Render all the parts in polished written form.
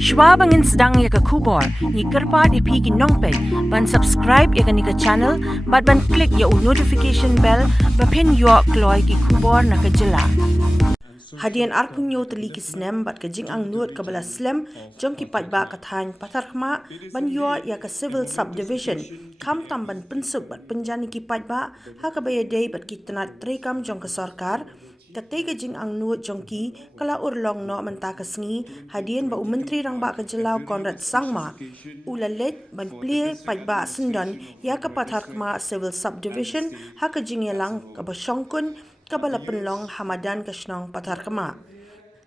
Shwa bangin sedang ya ke kubor, ni kerpa di pigi nongpek, ban subscribe ya ke ni ke channel, ban klik ya notification bell, pen yo kloy ki kubor na ke jela. Hadien arpunyo teli ki snem bat ke jingangnud ke bala slem, jong ki paidbah katei Patharkhmah ban yo ya ke Civil Sub-Division, khamtam ban pynsuk bat pynjan ki paidbah, ha ke ïadei bat ki tnad treikam jong ke sorkar, katei ke jingangnud jong ki kala urlong no menta ke sengi, Hadien ba Myntri Rangbah ke jelau Conrad K Sangma, ulalet ban Plie paidbah sendon ya ke Patharkhmah Civil Sub-Division, ha ke jingyelang ke Bah Sosthenes kabala penlong Hamadan ke Shnong Patharkhmah.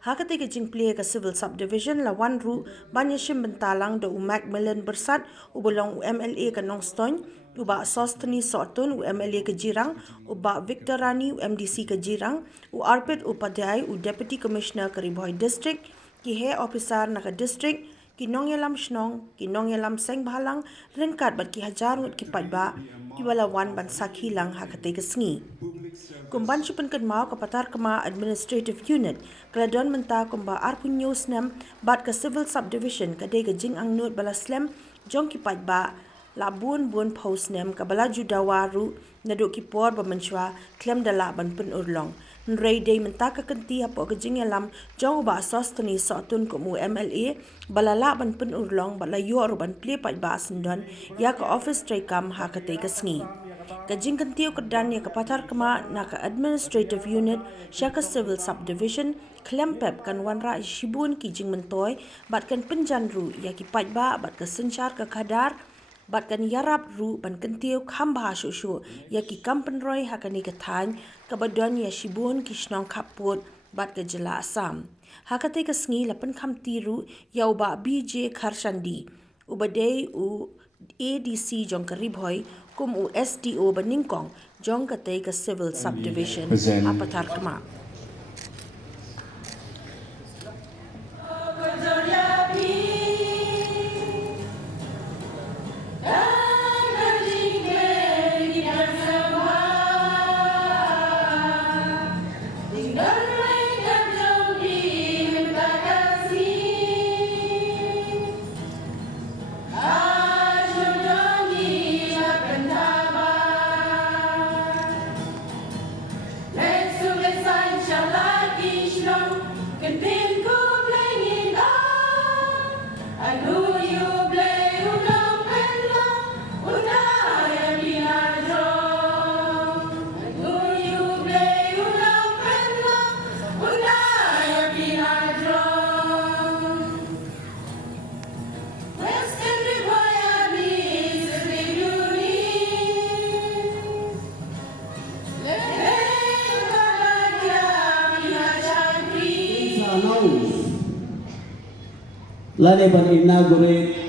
Hakati ke jing Plie ke Civil Sub-Division lawan ru banyak shim bentalang da Macmilan Byrsat MLA ke Nyngkong, Bah Sosthenes Sohtun MLA ke Jirang, Bah Victor Ranee MDC ke Jirang, Arpit Upadhyay Deputy Commsioner ke Ri-Bhoi District, ki he officer na ke district, ki nongyelam Shnong, ki nongyelam seng bahalang, ringkat bat ki hajar ngut ki paidbah, ki walawan ban sakhi lang hakati ke sengi. Kumban chupan mau ke Patharkhmah Administrative Unit, keladon menta kumba arpunyo snem bat ke Civil Subdivision kadai ke jingangnud bala slem jong ki paidbah labun post snem ke bala judawaru naduk ki por bermensyua klem dala ban pen urlong. Ri-Bhoi menta ke kenti apo ke jingyalam jong Bah Sosthenes Sohtun MLA balala ban pen urlong bala yor ban Plie paidbah sendon ya ke office treikam hakati ke sengi. Kajing kentiu kedan ya ke Patharkhmah na ke Administrative Unit syaka Civil Subdivision klempep kan wanra shibun ki jing mentoy bat kan pynjan ru ya ki paidbah bat ke sencar ke kadar bat kan yarap ru ban kentiu khamba shushu ya ki kampenroy hakani ke thaiñ ke badon ya shibun ki shnong kaput bat ke jela Assam. Hakate ke sengi lapan khamti ru ya uba BJ Kharshandi ubadei u ADC jong ke Ri-Bhoi kum u SDO ban Nyngkong jong katei ke Civil Subdivision Patharkhmah. Lani ban inaugurate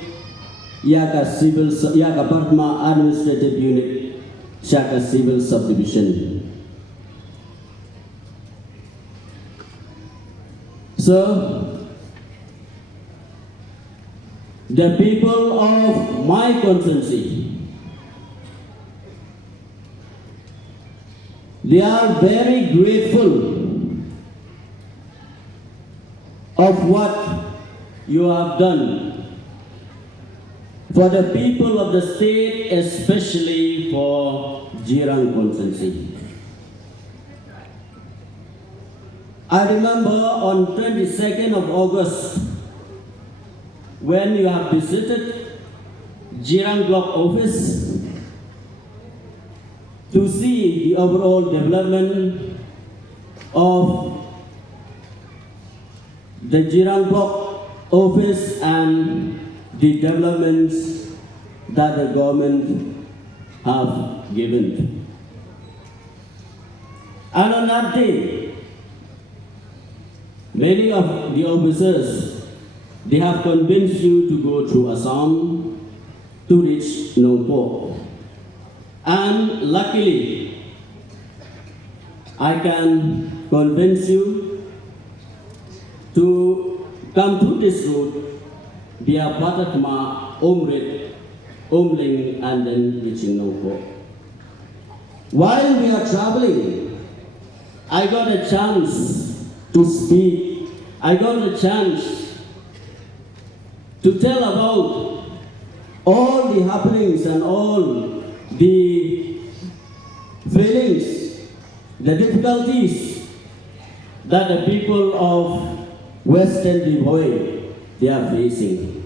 ïaka Patharkhmah Administrative Unit Shaka Civil Subdivision. So the people of my constituency, they are very grateful of what you have done for the people of the state, especially for Jirang constituency. I remember on 22nd of August when you have visited Jirang block office to see the overall development of the Jirang block office and the developments that the government have given. And on that day, many of the officers, they have convinced you to go through Assam to reach Nyngkong. And luckily, I can convince you to come to this route via Patharkhmah, Umling, and then reaching Nyngkong. While we are traveling, I got a chance to speak. I got a chance to tell about all the happenings and all the feelings, the difficulties that the people of Western Ri-Bhoi they are facing.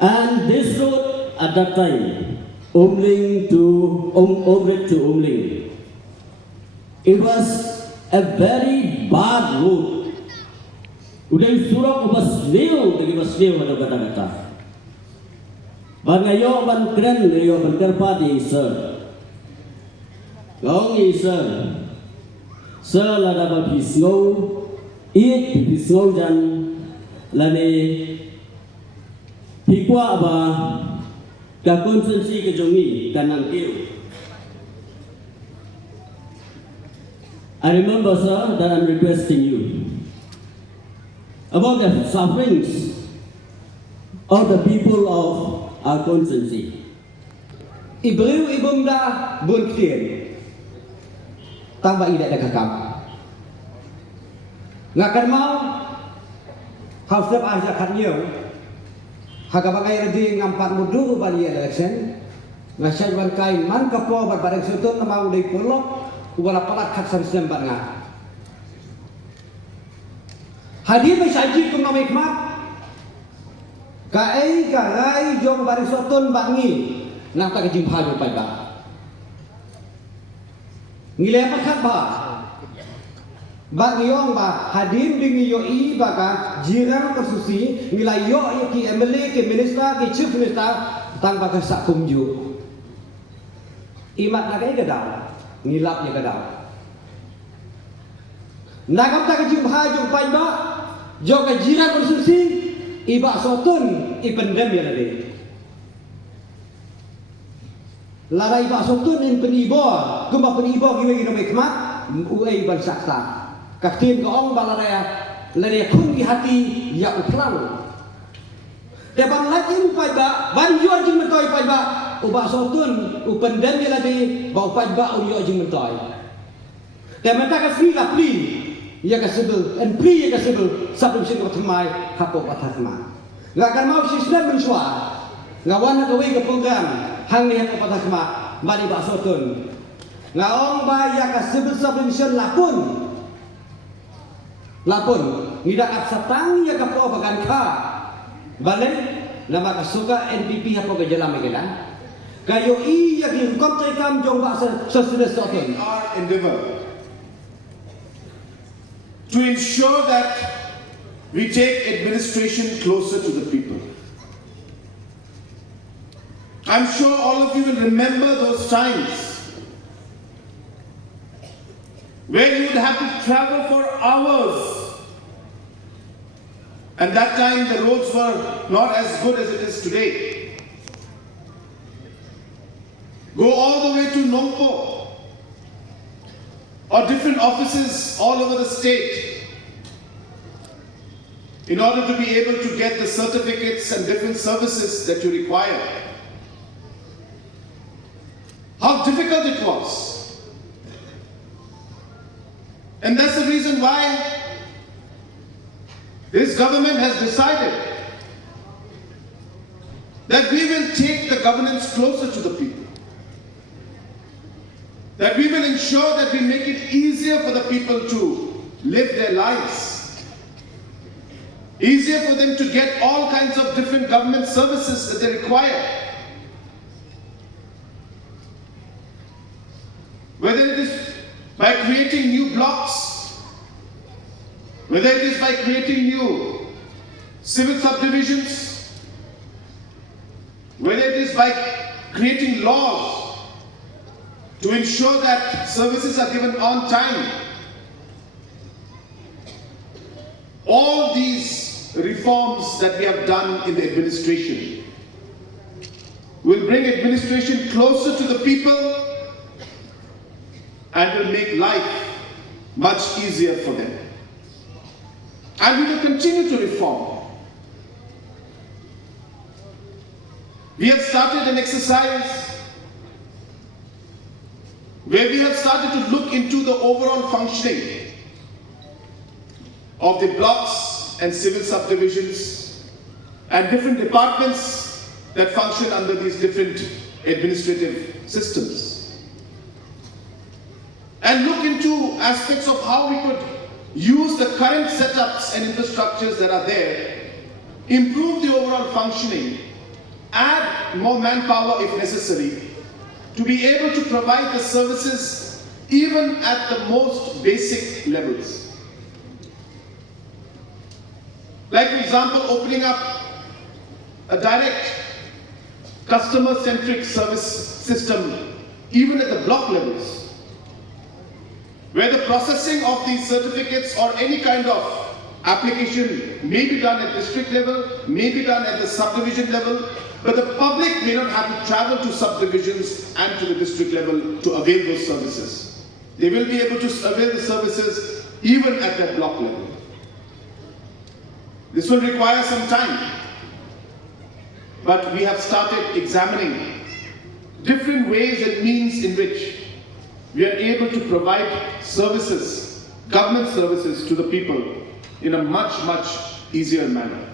And this road at that time, Umling to Umling, it was a very bad road. Udah surok ubas leo, lagi bas leo ada kata-kata. Bangayo ban keren leo ban kerpati sir. Gong sir. Sir lada ba pisngau, it pisngau jan lani pikwa ba ka konsensi ke jongi kanang kiu. I remember, sir, that I'm requesting you about the sufferings of the people of our constituency. Ibreu ibunda bunktien tambah ida kakam. Ngakan mau hafsab aja katnya. Hakabagai redi ngampat mudu bali election. Ngasai ban kain man kapo bar bareng sutun mau dei polok wala palat khat sam snem ban nga. Hadien mai saji kum na hikmat. Kaei karai jong bareng sutun bangi nang tak jim haju pai ba. Ngile apa khat ba? Bang yong ba Hadien ding yo I baka jirang tersusi ngilai yo ki MLA ki minister ki chief minister tang baka sak kumju. Imat na kay gadao ngilap ya gadao. Nagam tak jim haju pai ba jo ka jirang tersusi iba sotun ipendem ya lade. Larai ba sotun in penibo gumba penibo giwe no hikmat uai ban saksa. Kaktin kaong balaraya lare kun di hati ya uplang. Teban lagi upai ba ban yo jing mentoi pai ba uba sotun upendem ya lade ba upai ba yo jing mentoi. Teban tak kasih la pli ya kasebel en pli ya kasebel Subdivision Patharkhmah hapo Patharkhmah. Ngakan mau sisnem mensua. Ngawan ka wei ke program hang ni hapo Patharkhmah mari ba sotun. Ngaong ba ya kasebel Subdivision lapun. Lapun ngidak absatang ya kapo bagan ka balen nama kasuka NPP hapo ke jalan megala kayo I ya ki kom treikam jong Bah Sosthenes Sohtun. Our endeavor to ensure that we take administration closer to the people. I'm sure all of you will remember those times where you would have to travel for hours. And that time the roads were not as good as it is today. Go all the way to Nyngkong or different offices all over the state in order to be able to get the certificates and different services that you require. How difficult it was. And that's the reason why this government has decided that we will take the governance closer to the people. That we will ensure that we make it easier for the people to live their lives. Easier for them to get all kinds of different government services that they require. Whether it is by creating new blocks, whether it is by creating new civil subdivisions, whether it is by creating laws to ensure that services are given on time. All these reforms that we have done in the administration will bring administration closer to the people and will make life much easier for them. And we will continue to reform. We have started an exercise where we have started to look into the overall functioning of the blocks and civil subdivisions and different departments that function under these different administrative systems. And look into aspects of how we could use the current setups and infrastructures that are there, improve the overall functioning, add more manpower if necessary, to be able to provide the services even at the most basic levels. Like, for example, opening up a direct customer-centric service system even at the block levels, where the processing of these certificates or any kind of application may be done at district level, may be done at the subdivision level, but the public may not have to travel to subdivisions and to the district level to avail those services. They will be able to avail the services even at that block level. This will require some time, but we have started examining different ways and means in which we are able to provide services, government services to the people in a much, much easier manner.